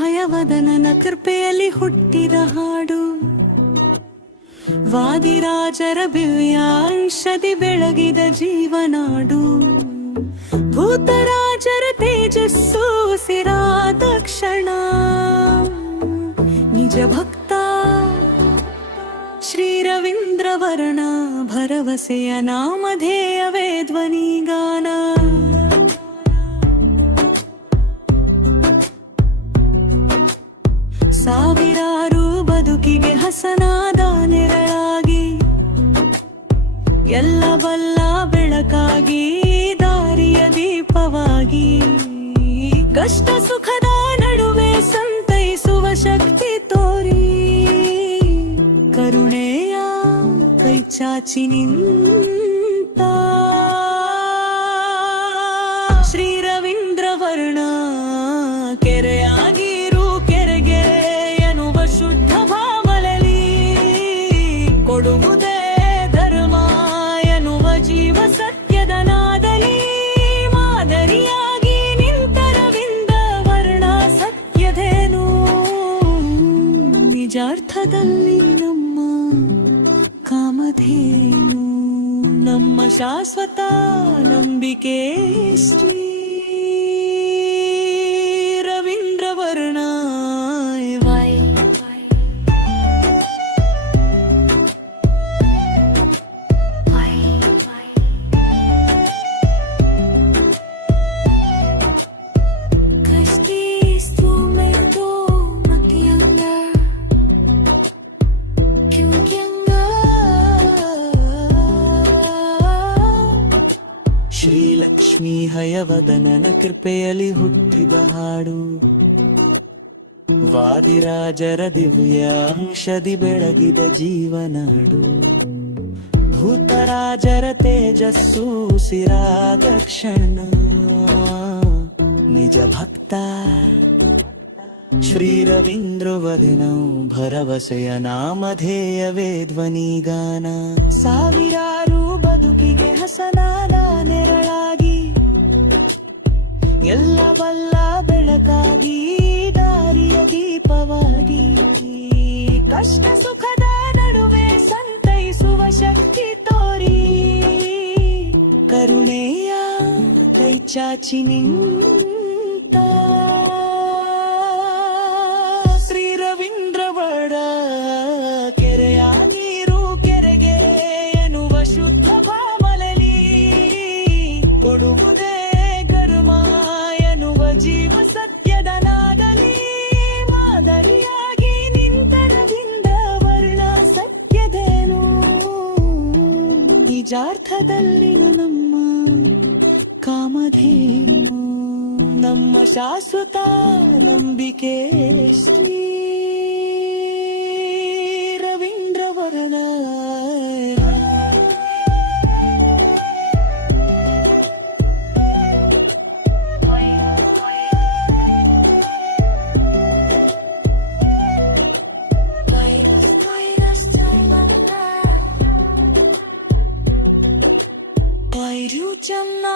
ಹಯವದನನ ಕೃಪೆಯಲ್ಲಿ ಹುಟ್ಟಿದ ಹಾಡು. ವಾದಿರಾಜರ ದಿವ್ಯಾಂಶದಿ ಬೆಳಗಿದ ಜೀವನಾಡು. ಭೂತರಾಜರ ತೇಜಸ್ಸು ಸಿರಾದ ಕ್ಷಣ. ನಿಜ ಭಕ್ತ ಶ್ರೀ ರವೀಂದ್ರವರ್ಣ ಭರವಸೆಯ ನಾಮಧೇಯವೇ ಧ್ವನಿಗಾನ. ಸಾವಿರಾರು ಬದುಕಿಗೆ ಹಸನಾದ ನೆರಳಾಗಿ, ಎಲ್ಲ ಬಲ್ಲ ಬೆಳಕಾಗಿ, ದಾರಿಯ ದೀಪವಾಗಿ, ಕಷ್ಟ ಸುಖದ ನಡುವೆ ಸಂತೈಸುವ ಶಕ್ತಿ ತೋರಿ, ಕರುಣೆಯ ಕೈ ಚಾಚಿ ನಿಂತ ಶ್ರೀ ರವೀಂದ್ರವರ್ಣ ಕೆರೆಯಾಗಿರು ಕೆರೆಗೆ ಎನ್ನುವ ಶುದ್ಧ ಭಾವಲಲಿ, ಕೊಡುವುದೇ ಧರ್ಮ ಎನ್ನುವ ಜೀವ ಸತ್ಯದ ನಾದಲಿ, ಮಾದರಿಯಾಗಿ ನಿಂತ ರವೀಂದ್ರವರ್ಣ ಸತ್ಯಧೇನು. ನಿಜಾರ್ಥದಲ್ಲಿ ನಮ್ಮ ಕಾಮಧೇನು, ನಮ್ಮ ಶಾಶ್ವತ ನಂಬಿಕೆ ಶ್ರೀ ರವೀಂದ್ರವರ್ಣ. ಶ್ರೀಲಕ್ಷ್ಮೀ ಹಯವದನನ ಕೃಪೆಯಲ್ಲಿ ಹುಟ್ಟಿದ ಹಾಡು. ವಾದಿರಾಜರ ದಿವ್ಯಾಂಶದಿ ಬೆಳಗಿದ ಜೀವನಾಡು. ಭೂತರಾಜರ ತೇಜಸ್ಸು ಸಿರಾದ ಕ್ಷಣ. ನಿಜ ಭಕ್ತ ಶ್ರೀ ರವೀಂದ್ರವರ್ಣ ಭರವಸೆಯ ನಾಮಧೇಯವೇ ಧ್ವನಿಗಾನ. ಸಾವಿರಾರು ಬದುಕಿಗೆ ಹಸನಾದ ನೆರಳಾಗಿ, ಎಲ್ಲ ಬಲ್ಲ ಬೆಳಕಾಗಿ, ದಾರಿಯ ದೀಪವಾಗಿ, ಕಷ್ಟ ಸುಖದ ನಡುವೆ ಸಂತೈಸುವ ಶಕ್ತಿ ತೋರಿ, ಕರುಣೆಯ ಕೈ ಚಾಚಿ ನಿಂತ ಶ್ರೀ ರವೀಂದ್ರವರ್ಣ ಕೆರೆಯ ನೀರು ಕೆರೆಗೆ ಎನ್ನುವ ಶುದ್ಧ ಭಾವಲಲಿ, ಕೊಡುವುದೇ ಕರ್ಮ ಎನ್ನುವ ಜೀವ ಸತ್ಯದ ನಾದಲಿ, ಮಾದರಿಯಾಗಿ ನಿಂತ ರವೀಂದ್ರವರ್ಣ ಸತ್ಯಧೇನು. ನಿಜಾರ್ಥದಲ್ಲಿನ ನಮ್ಮ ಕಾಮಧೇನು, ನಮ್ಮ ಶಾಶ್ವತ ನಂಬಿಕೆ ಶ್ರೀ ರವೀಂದ್ರವರ್ಣ. ವೈರು ಚೆನ್ನ